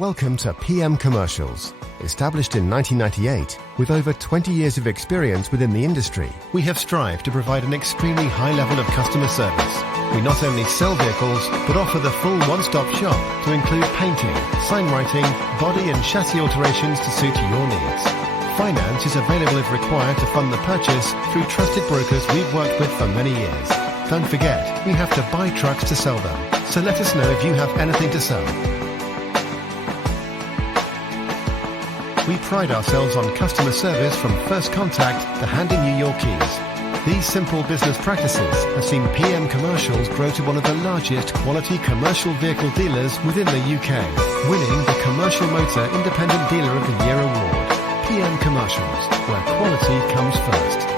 Welcome to PM Commercials. Established in 1998, with over 20 years of experience within the industry, we have strived to provide an extremely high level of customer service. We not only sell vehicles, but offer the full one-stop shop to include painting, sign writing, body and chassis alterations to suit your needs. Finance is available if required to fund the purchase through trusted brokers we've worked with for many years. Don't forget, we have to buy trucks to sell them, so let us know if you have anything to sell. We pride ourselves on customer service from first contact to handing you your keys. These simple business practices have seen PM Commercials grow to one of the largest quality commercial vehicle dealers within the UK, winning the Commercial Motor Independent Dealer of the Year award. PM Commercials, where quality comes first.